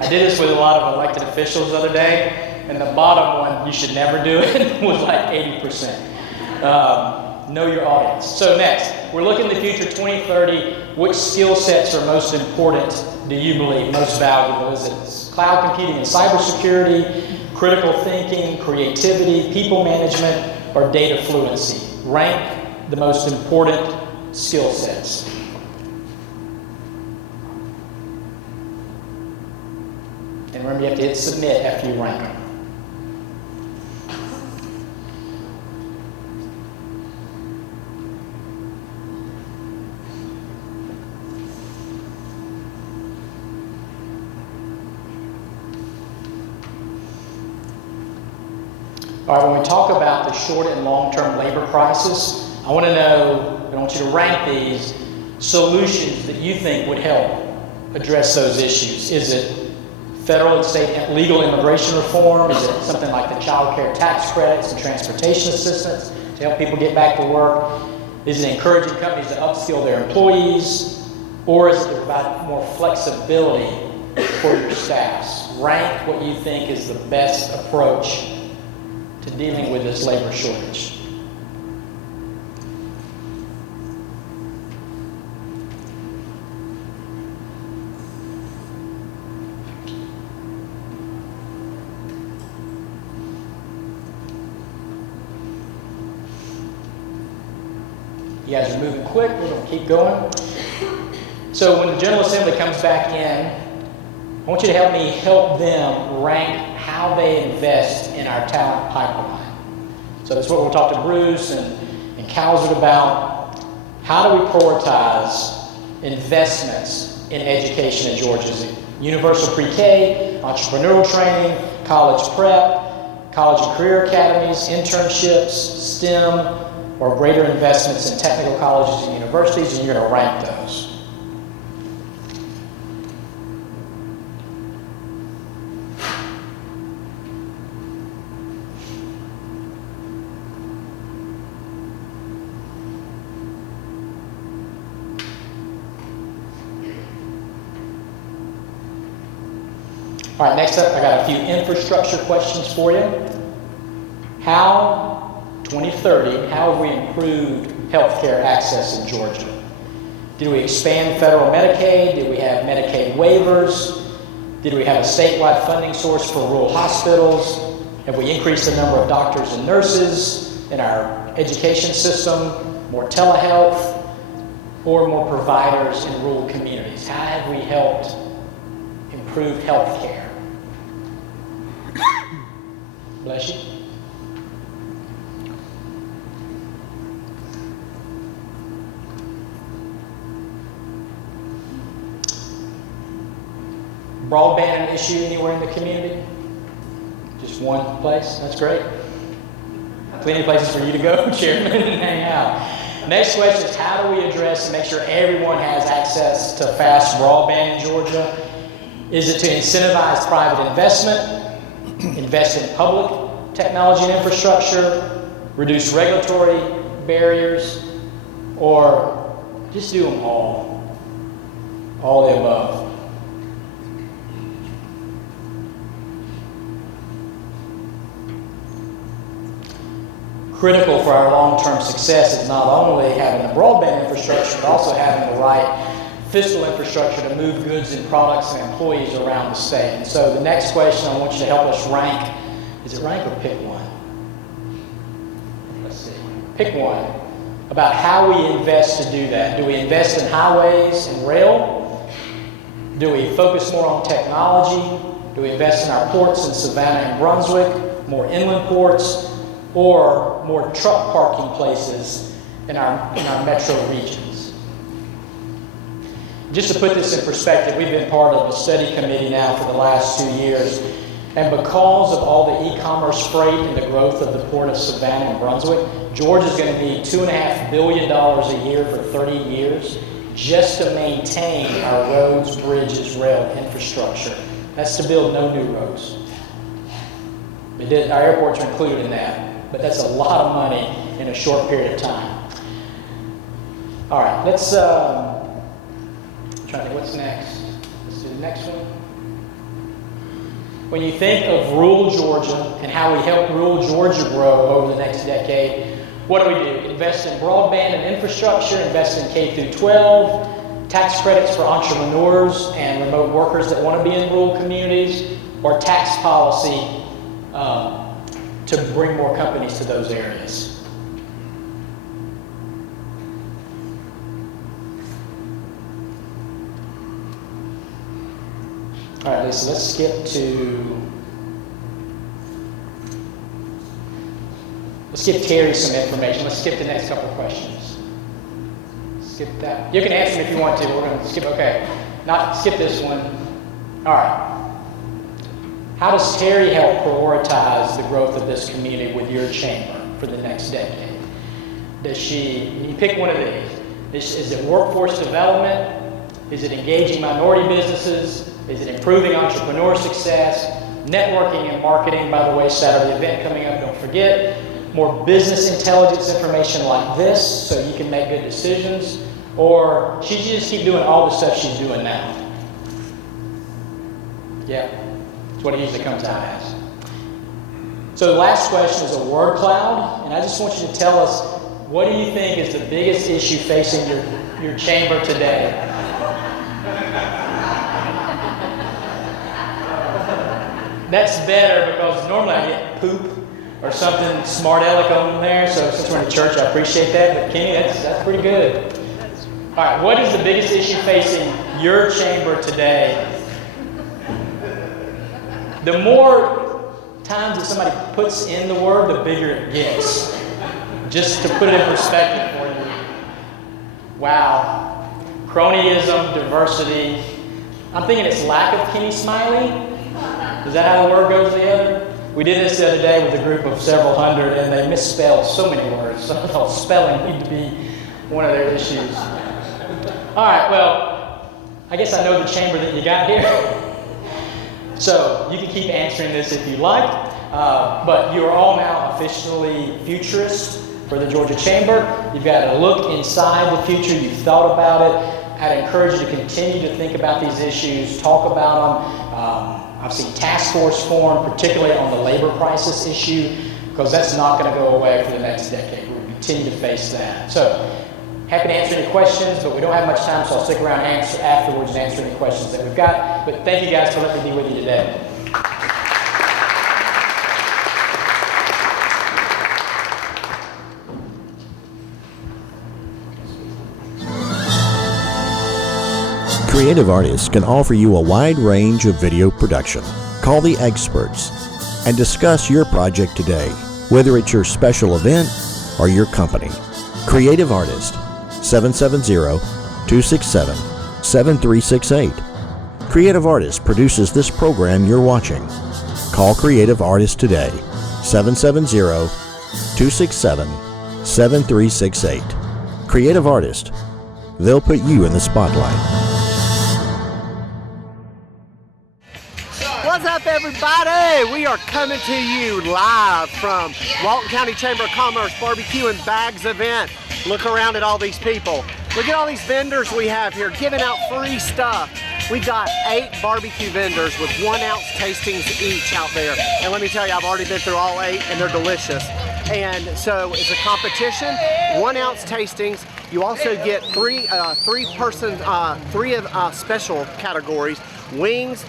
I did this with a lot of elected officials the other day. And the bottom one, you should never do it, was like 80%. Know your audience. So next, we're looking to the future, 2030. Which skill sets are most important, do you believe, most valuable? Is it cloud computing and cybersecurity, critical thinking, creativity, people management, or data fluency? Rank the most important skill sets. And remember, you have to hit submit after you rank them. All right, when we talk about the short and long-term labor crisis, I want you to rank these solutions that you think would help address those issues. Is it federal and state legal immigration reform? Is it something like the child care tax credits and transportation assistance to help people get back to work? Is it encouraging companies to upskill their employees? Or is it to provide more flexibility for your staffs? Rank what you think is the best approach to dealing with this labor shortage. You guys are moving quick. We're going to keep going. So when the General Assembly comes back in, I want you to help them rank how they invest in our talent pipeline. So that's what we'll talk to Bruce and Calzert about. How do we prioritize investments in education in Georgia? Is it universal pre-K, entrepreneurial training, college prep, college and career academies, internships, STEM, or greater investments in technical colleges and universities? And you're going to rank those. All right, next up, I got a few infrastructure questions for you. 2030, how have we improved healthcare access in Georgia? Did we expand federal Medicaid? Did we have Medicaid waivers? Did we have a statewide funding source for rural hospitals? Have we increased the number of doctors and nurses in our education system? More telehealth? Or more providers in rural communities? How have we helped improve health care? Bless you. Broadband an issue anywhere in the community? Just one place? That's great. Plenty of places for you to go, Chairman, and hang out. Next question is, how do we address and make sure everyone has access to fast broadband in Georgia? Is it to incentivize private investment, invest in public technology and infrastructure, reduce regulatory barriers, or just do them all? All of the above. Critical for our long-term success is not only having the broadband infrastructure, but also having the right fiscal infrastructure to move goods and products and employees around the state. And so the next question, I want you to help us rank. Is it rank or pick one? Let's see. Pick one. About how we invest to do that. Do we invest in highways and rail? Do we focus more on technology? Do we invest in our ports in Savannah and Brunswick? More inland ports? Or more truck parking places in our metro regions? Just to put this in perspective, we've been part of a study committee now for the last 2 years, and because of all the e-commerce freight and the growth of the port of Savannah and Brunswick, Georgia's going to need $2.5 billion a year for 30 years just to maintain our roads, bridges, rail infrastructure. That's to build no new roads. Our airports are included in that. But that's a lot of money in a short period of time. All right, let's try to think what's next. Let's do the next one. When you think of rural Georgia and how we help rural Georgia grow over the next decade, what do? Invest in broadband and infrastructure, invest in K through 12, tax credits for entrepreneurs and remote workers that want to be in rural communities, or tax policy to bring more companies to those areas. All right, Lisa, let's give Terry some information. Let's skip the next couple of questions. Skip that. You can answer them if you want to. We're going to skip, okay. Not skip this one. All right. How does Terry help prioritize the growth of this community with your chamber for the next decade? You pick one of these. Is it workforce development? Is it engaging minority businesses? Is it improving entrepreneur success? Networking and marketing, by the way, Saturday event coming up, don't forget. More business intelligence information like this so you can make good decisions? Or should you just keep doing all the stuff she's doing now? Yeah. What it usually comes out as. So the last question is a word cloud, and I just want you to tell us, what do you think is the biggest issue facing your chamber today? That's better because normally I get poop or something smart aleck on there, so since we're in church, I appreciate that, but Kenny, that's pretty good. All right, what is the biggest issue facing your chamber today? The more times that somebody puts in the word, the bigger it gets. Just to put it in perspective for you. Wow. Cronyism, diversity. I'm thinking it's lack of Kenny Smiley. Is that how the word goes together? We did this the other day with a group of several hundred, and they misspelled so many words. So I thought spelling need to be one of their issues. All right, well, I guess I know the chamber that you got here. So you can keep answering this if you like, but you are all now officially futurists for the Georgia Chamber. You've got to look inside the future. You've thought about it. I'd encourage you to continue to think about these issues, talk about them. I've seen task force form, particularly on the labor crisis issue, because that's not going to go away for the next decade. We're going to continue to face that. So, happy to answer any questions, but we don't have much time, so I'll stick around afterwards and answer any questions that we've got. But thank you guys for letting me be with you today. Creative artists can offer you a wide range of video production. Call the experts and discuss your project today, whether it's your special event or your company. Creative Artist, 770-267-7368. Creative Artist produces this program you're watching. Call Creative Artist today, 770-267-7368. Creative Artist, they'll put you in the spotlight. What's up, everybody? We are coming to you live from Walton County Chamber of Commerce Barbecue and Bags event. Look around at all these people. Look at all these vendors we have here giving out free stuff. We've got 8 barbecue vendors with 1 ounce tastings each out there. And let me tell you, I've already been through all 8 and they're delicious. And so it's a competition, 1 ounce tastings. You also get three special categories: wings,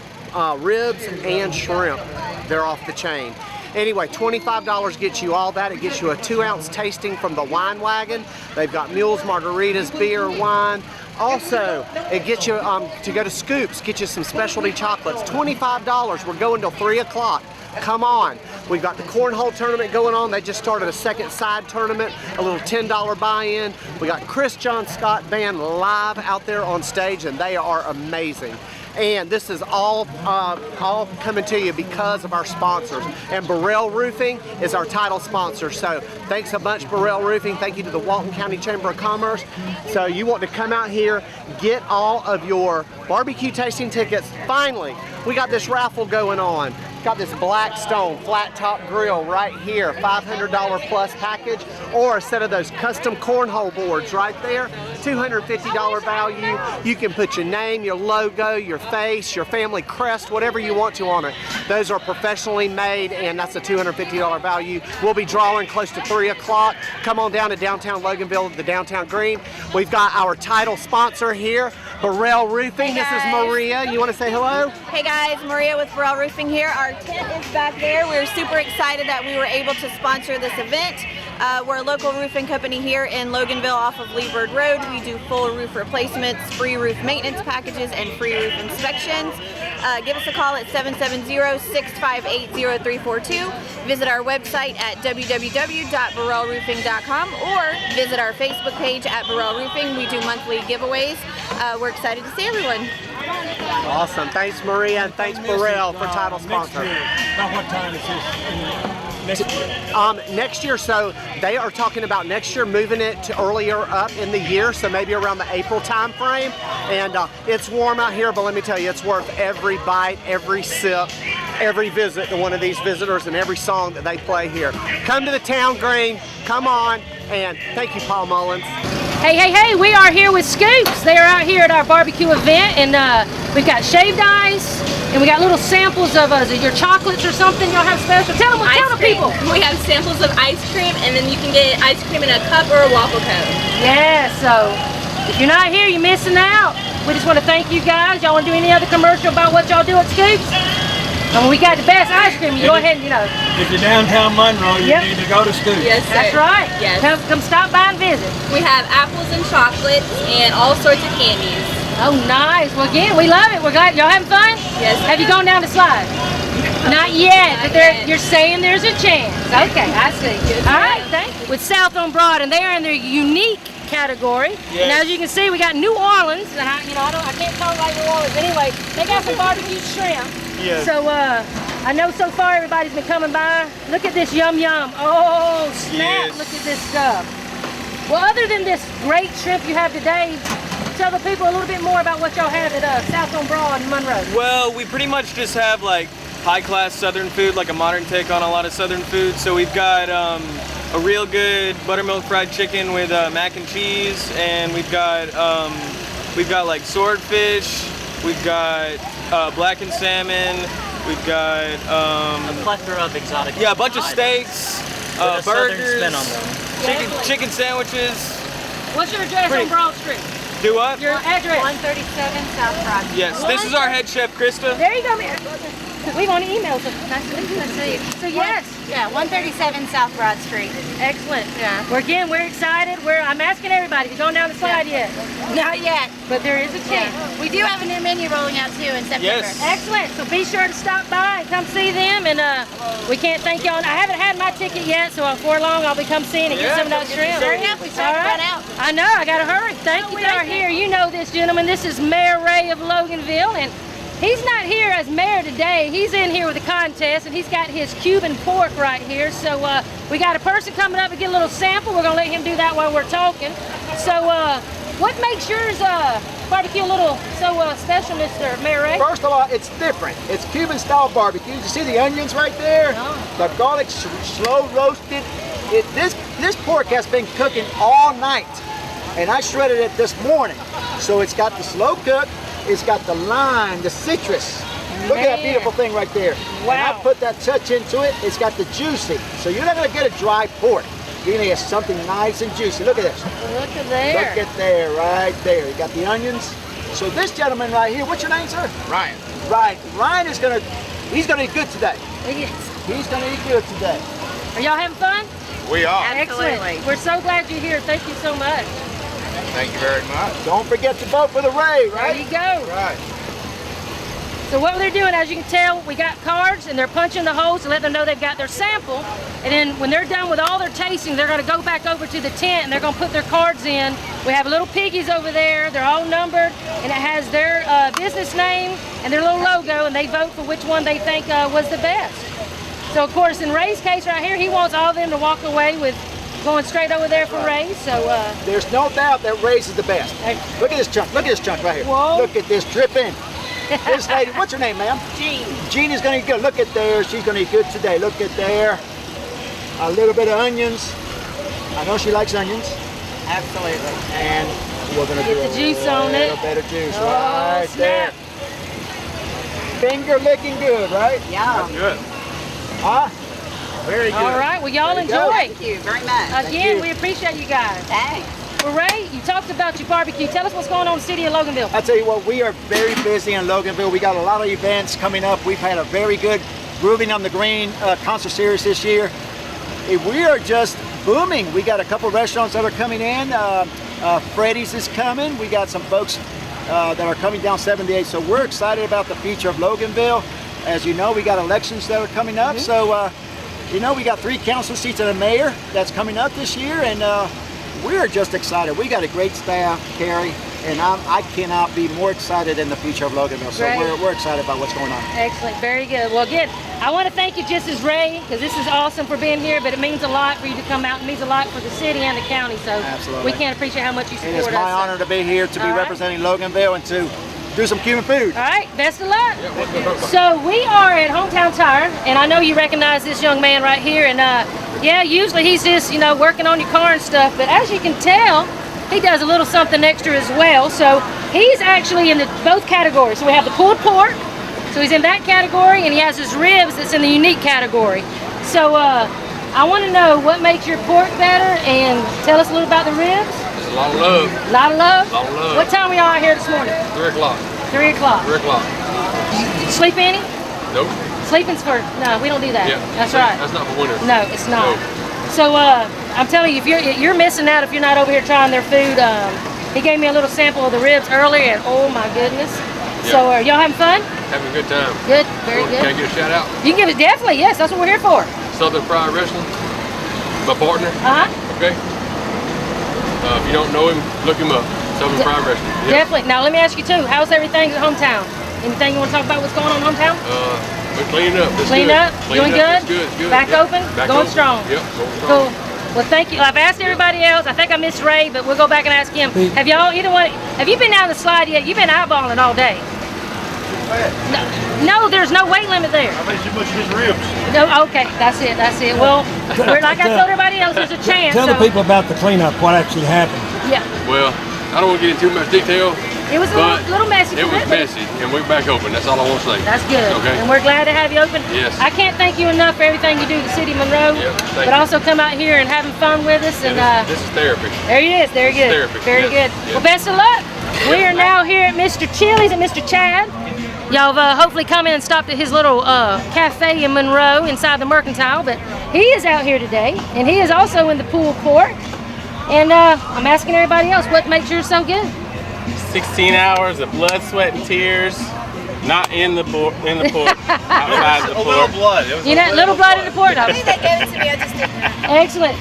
ribs, and shrimp. They're off the chain. Anyway, $25 gets you all that. It gets you a 2 ounce tasting from the wine wagon. They've got mules, margaritas, beer, wine. Also, it gets you to go to Scoops, get you some specialty chocolates. $25. We're going till 3 o'clock. Come on. We've got the cornhole tournament going on. They just started a second side tournament, a little $10 buy-in. We got Chris John Scott Band live out there on stage, and they are amazing. And this is all coming to you because of our sponsors. And Burrell Roofing is our title sponsor. So thanks a bunch, Burrell Roofing. Thank you to the Walton County Chamber of Commerce. So you want to come out here, get all of your barbecue tasting tickets. Finally, we got this raffle going on. Got this Blackstone flat top grill right here, $500 plus package, or a set of those custom cornhole boards right there, $250 value. You can put your name, your logo, your face, your family crest, whatever you want to on it. Those are professionally made, and that's a $250 value. We'll be drawing close to 3 o'clock. Come on down to downtown Loganville, the downtown green. We've got our title sponsor here, Burrell Roofing. This is Maria. You want to say hello? Hey guys, Maria with Burrell Roofing here. Our tent is back there. We're super excited that we were able to sponsor this event. We're a local roofing company here in Loganville off of Lee Bird Road. We do full roof replacements, free roof maintenance packages, and free roof inspections. Give us a call at 770-658-0342. Visit our website at www.burrellroofing.com or visit our Facebook page at Burrell Roofing. We do monthly giveaways. We're excited to see everyone. Awesome. Thanks, Maria, and thanks, Burrell, for title sponsor. About what time is this next year? Next year, so they are talking about next year moving it to earlier up in the year, so maybe around the April time frame. And it's warm out here, but let me tell you, it's worth every bite, every sip, every visit to one of these visitors, and every song that they play here. Come to the town green, come on, and thank you, Paul Mullins. Hey, we are here with Scoops. They are out here at our barbecue event, and we've got shaved ice, and we got little samples of your chocolates or something y'all have special. Tell the people. We have samples of ice cream, and then you can get ice cream in a cup or a waffle cone. Yeah, so if you're not here, you're missing out. We just want to thank you guys. Y'all want to do any other commercial about what y'all do at Scoops? We got the best ice cream. You go ahead and, If you're downtown Monroe, you need to go to Scoops. Yes, sir. That's right. Yes. Come stop by and visit. We have apples and chocolates and all sorts of candies. Oh, nice. Well, again, we love it. We're glad y'all having fun. Yes. Have you gone down the slide? Not yet, but you're saying there's a chance. Okay, I see. Yes, all right, thank you. With South on Broad, and they are in their unique category. Yes. And as you can see, we got New Orleans, and I can't talk like New Orleans. Anyway, they got some barbecue shrimp. Yes. So I know so far everybody's been coming by. Look at this yum. Oh snap! Yes. Look at this stuff. Well, other than this great shrimp you have today, tell the people a little bit more about what y'all have at South on Broad and Monroe. Well, we pretty much just have like high-class Southern food, like a modern take on a lot of Southern food. So we've got a real good buttermilk fried chicken with mac and cheese, and we've got like swordfish. We've got blackened salmon. We've got A plethora of exotic. yeah, a bunch of items steaks, with a southern burgers, spin on them. chicken sandwiches. What's your address on Broad Street? Do what? Your address. 137 South Broad. Yes, this is our head chef, Krista. There you go, man. We've only emailed them. Nice to meet you. Nice to meet you. So yes. Yeah, 137 South Broad Street. Excellent. Yeah. We're excited. I'm asking everybody, have you gone down the slide yet? Not yet. But there is a chance. We do have a new menu rolling out too in September. Yes. Excellent. So be sure to stop by and come see them. And we can't thank y'all. I haven't had my ticket yet, so before long I'll be come seeing and get some of those shrimp. Hurry up, we start to run out. I know, I gotta hurry. Thank you. We are here. You know this gentleman. This is Mayor Ray of Loganville, and he's not here as mayor today. He's in here with a contest, and he's got his Cuban pork right here. So we got a person coming up to get a little sample. We're gonna let him do that while we're talking. So what makes yours barbecue a little so special, Mr. Mayor Ray? First of all, it's different. It's Cuban style barbecue. You see the onions right there? The garlic slow roasted. This pork has been cooking all night, and I shredded it this morning. So it's got the slow cook, it's got the lime, the citrus. Look at that beautiful thing right there. Wow. And I put that touch into it. It's got the juicy. So you're not gonna get a dry pork. You're gonna get something nice and juicy. Look at this. Look at there. Look at there, right there. You got the onions. So this gentleman right here, what's your name, sir? Ryan. Ryan is he's gonna eat good today. Yes. He's gonna eat good today. Are y'all having fun? We are. Excellent. We're so glad you're here. Thank you so much. Thank you very much. Don't forget to vote for the Ray, right? There you go. Right. So what they're doing, as you can tell, we got cards and they're punching the holes to let them know they've got their sample. And then when they're done with all their tasting, they're gonna go back over to the tent and they're gonna put their cards in. We have little piggies over there. They're all numbered and it has their business name and their little logo, and they vote for which one they think was the best. So of course, in Ray's case right here, he wants all of them to walk away with going straight over there for Ray. So there's no doubt that Ray's is the best. Look at this chunk. Look at this chunk right here. Whoa. Look at this dripping. This lady, what's her name, ma'am? Jean. Jean is gonna eat good. Look at there. She's gonna eat good today. Look at there. A little bit of onions. I know she likes onions. Absolutely. And we're gonna Get do the juice on it. A little bit of juice Oh, right snap. there. Finger licking good, right? Yeah. Good. Huh? Very good. all right, well y'all There you go. enjoy. Thank you very much. Again, you. we appreciate you guys. Thanks. Well, Ray, you talked about your barbecue. Tell us what's going on in the city of Loganville. I tell you what, we are very busy in Loganville. We got a lot of events coming up. We've had a very good Grooving on the Green concert series this year. We are just booming. We got a couple restaurants that are coming in. Freddy's is coming. We got some folks that are coming down 78. So we're excited about the future of Loganville. As you know, we got elections that are coming up. So, you know, we got 3 council seats and a mayor that's coming up this year. And we're just excited. We got a great staff, Carrie, and I cannot be more excited in the future of Loganville. So Great. we're excited about what's going on. Excellent, very good. Well, again, I want to thank you just as Ray, because this is awesome for being here, but it means a lot for you to come out. It means a lot for the city and the county, so Absolutely. we can't appreciate how much you support And us. it's my honor to be here to be All right. representing Loganville and to do some Cuban food. All right, best of luck. So we are at Hometown Tire, and I know you recognize this young man right here, and yeah, usually he's just, you know, working on your car and stuff, but as you can tell, he does a little something extra as well. So he's actually in both categories. So we have the pulled pork, so he's in that category, and he has his ribs that's in the unique category. So I want to know what makes your pork better, and tell us a little about the ribs. It's a lot of love. A lot of love? A lot of love. What time are y'all out here this morning? 3 o'clock. 3 o'clock. 3 o'clock. Sleep any? Nope. Sleeping's for, no, we don't do that. Yeah. That's right. That's not for winter. No, it's not. No. So I'm telling you, if you're missing out if you're not over here trying their food. He gave me a little sample of the ribs earlier, and oh my goodness. Yeah. So are y'all having fun? Having a good time. Good, very Can I good. get a shout out? You can give it, definitely, yes, that's what we're here for. Southern Fried Wrestling. My partner. Uh-huh. Okay. If you don't know him, look him up. Southern Fried Wrestling. Yep. Definitely. Now let me ask you too, how's everything at hometown? Anything you want to talk about what's going on in hometown? We're cleaning up. It's Clean good. up? Cleaning Doing up. good? It's good. It's good. Back Yep. open? Back Going open. strong? Yep. Going strong. Cool. Well, thank you. I've asked everybody else. I think I missed Ray, but we'll go back and ask him. Have y'all, either one, have you been down the slide yet? You've been eyeballing it all day. No, there's no weight limit there. I made too much of his ribs. No, okay, that's it, that's it. Well, we're, like I told everybody else, there's a chance. Tell the so- people about the cleanup, what actually happened. Yeah. Well, I don't want to get into too much detail, It was a little messy. It was messy, and we're back open. That's all I want to say. That's good. Okay. And we're glad to have you open. Yes. I can't thank you enough for everything you do to City of Monroe, but also come out here and having fun with us. And this is therapy. There he is. Very good. Therapy. Very good. Yes. Well, best of luck. We are now here at Mr. Chili's and Mr. Chad. Y'all have hopefully come in and stopped at his little cafe in Monroe inside the Mercantile, but he is out here today, and he is also in the pool court. And I'm asking everybody else, what makes yours so good? 16 hours of blood, sweat, and tears. Not in the port, outside the port. A little blood. You know, little blood in the port. I think they gave it to me. I just didn't know. Excellent.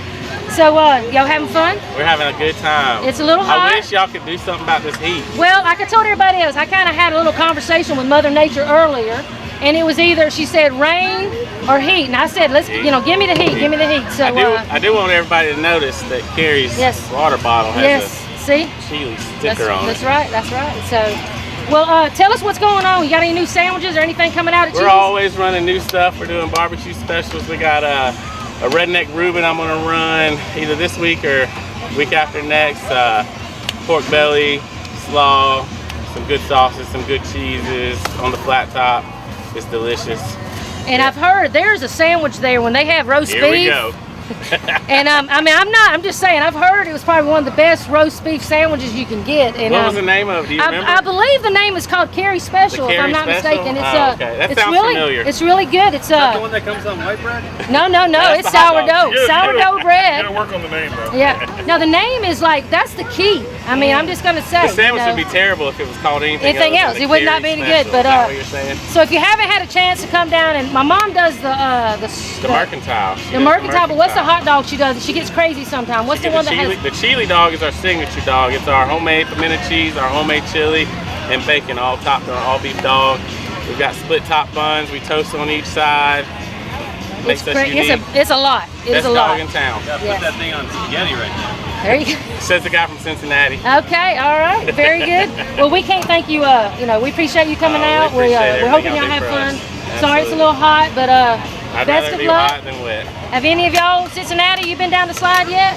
So, y'all having fun? We're having a good time. It's a little hot. I wish y'all could do something about this heat. Well, like I told everybody else, I kind of had a little conversation with Mother Nature earlier, and it was either, she said, rain or heat, and I said, let's, give me the heat, give me the heat. So I do want everybody to notice that Carrie's water bottle has a Chili sticker on it. That's right, that's right. So, well, tell us what's going on. You got any new sandwiches or anything coming out at Chili's? We're always running new stuff. We're doing barbecue specials. We got a redneck Reuben I'm gonna run either this week or week after next. Pork belly, slaw, some good sauces, some good cheeses on the flat top. It's delicious. And I've heard there's a sandwich there when they have roast beef. Here we go. And I'm just saying, I've heard it was probably one of the best roast beef sandwiches you can get. And what was the name of it? Do you remember? I believe the name is called Carrie Special, if I'm not mistaken. It's okay. That sounds familiar. It's really good. It's the one that comes on white bread? No, it's sourdough. Sourdough bread. You gotta work on the name though. Yeah. No, the name is that's the key. I mean, I'm just gonna say. The sandwich would be terrible if it was called anything else. It would not be any good. But is that what you're saying? So if you haven't had a chance to come down, and my mom does the Mercantile. The Mercantile, but what's the hot dog she does? She gets crazy sometimes. What's the one that has? The chili dog is our signature dog. It's our homemade pimento cheese, our homemade chili, and bacon, all topped on all beef dog. We've got split top buns. We toast on each side. Makes us unique. It's a lot. It's a lot. Best dog in town. Yeah, put that thing on spaghetti right now. There you go. Says the guy from Cincinnati. Okay, all right, very good. Well, we can't thank you. We appreciate you coming out. We're hoping y'all have fun. Sorry it's a little hot, but best of luck. Hot than wet. Have any of y'all Cincinnati? You been down the slide yet?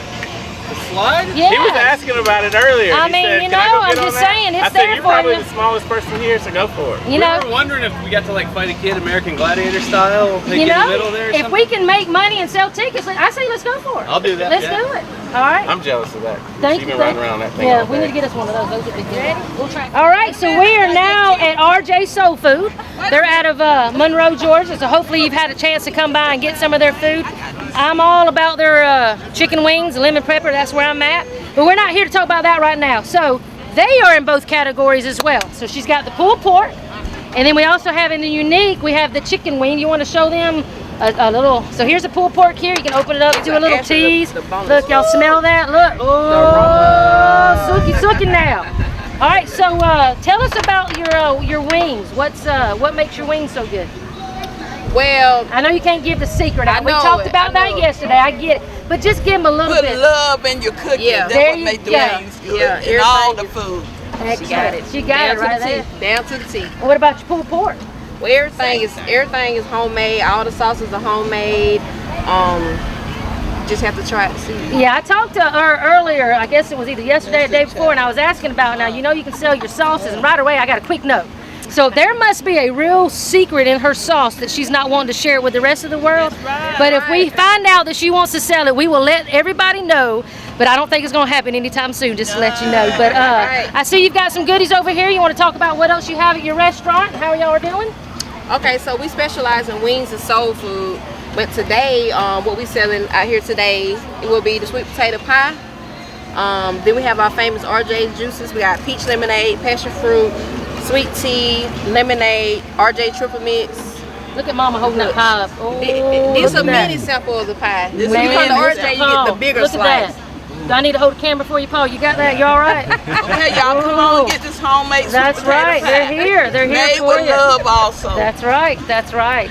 The slide? Yeah. He was asking about it earlier. I mean, I'm just saying, it's there for you. You're probably the smallest person here, so go for it. We were wondering if we got to fight a kid American Gladiator style, in the middle there or if we can make money and sell tickets, I say let's go for it. I'll do that. Let's do it. All right. I'm jealous of that. Thank She's you. been running around that thing. Yeah, we need to get us one of those. Those would be good. Ready? We'll try. All right, so we are now at RJ Soul Food. They're out of Monroe, Georgia, so hopefully you've had a chance to come by and get some of their food. I'm all about their chicken wings, lemon pepper, that's where I'm at. But we're not here to talk about that right now. So they are in both categories as well. So she's got the pulled pork, and then we also have in the unique, we have the chicken wing. You want to show them a little, so here's a pulled pork here. You can open it up, do a little tease. Look, y'all smell that? Look, oh, sooky now. All right, so tell us about your wings. What makes your wings so good? Well, I know you can't give the secret out. We talked about that yesterday. I get it, but just give them a little bit. Put love in your cooking. Yeah, that's what makes the wings good. Yeah, and all the food. She got it. She got it right there. Down to the T. What about your pulled pork? Well, everything is homemade. All the sauces are homemade. Just have to try it to see. Yeah, I talked to her earlier. I guess it was either yesterday or the day before, and I was asking about now. You can sell your sauces, and right away I got a quick note. So there must be a real secret in her sauce that she's not wanting to share it with the rest of the world. But if we find out that she wants to sell it, we will let everybody know. But I don't think it's going to happen anytime soon, just to let you know. But I see you've got some goodies over here. You want to talk about what else you have at your restaurant and how y'all are doing? Okay, so we specialize in wings and soul food. But today, what we're selling out here today, it will be the sweet potato pie. Then we have our famous RJ juices. We got peach lemonade, passion fruit, sweet tea, lemonade, RJ triple mix. Look at Mama holding that pie up. Oh, it's a mini sample of the pie. When you come to RJ, you get the bigger slice. Do I need to hold the camera for you, Paul? You got that? You all right? Okay, y'all come on and get this homemade sweet That's potato right. pie. They're here. They're here Made for with you. love also. That's right. That's right.